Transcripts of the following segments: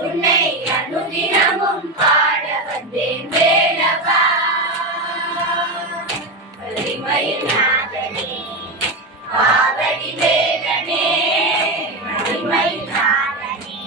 உன்னை அனுதினமும் பாட வந்தேன் வேலவா வலிமையில் நாதனே பாவடி வேலனே வலிமையில் நாதனே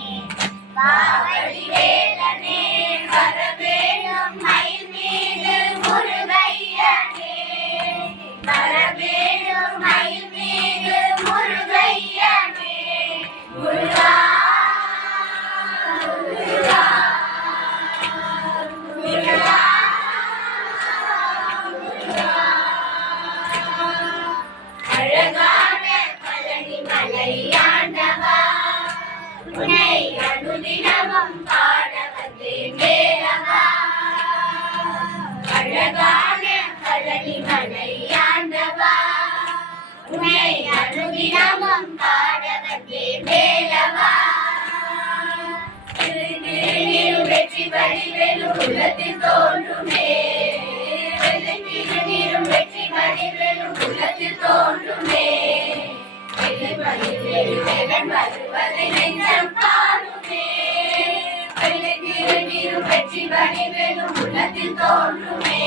நெஞ்சில் தோன்றுமே வருவதை நெஞ்சம் காணுமே. வெள்ளை திருநீரும் வெற்றி வழி உள்ளத்தில் தோன்றுமே.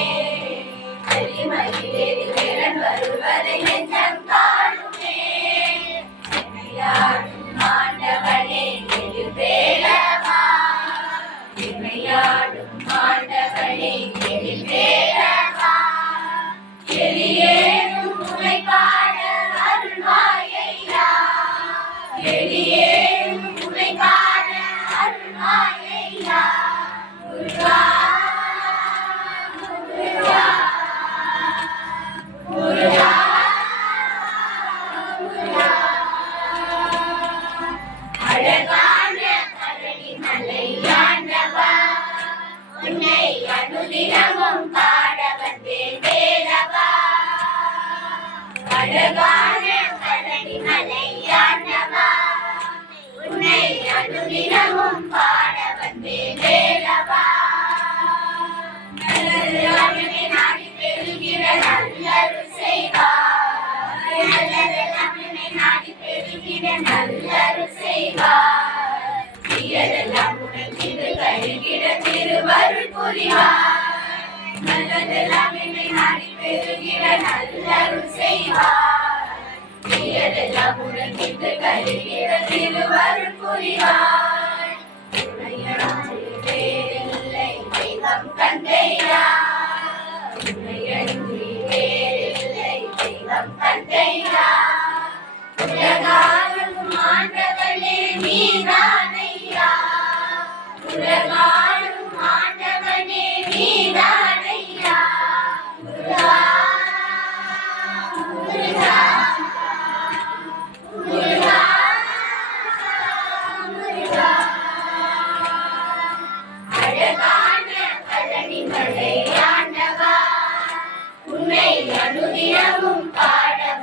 முன்தினமும் பாட வந்தேன் வேலவா. அழகான கதடி மலையானவா உன்னை அனுதினமும் பாட வந்தேன் வேலவா. நல்லது நாடி பெறுகிற நல்லது செய்வா. நல்லது நாடி பெறுகிற நல்லது செய்வா. திருவருள் புரிவா. അനുദിനവും പാടവ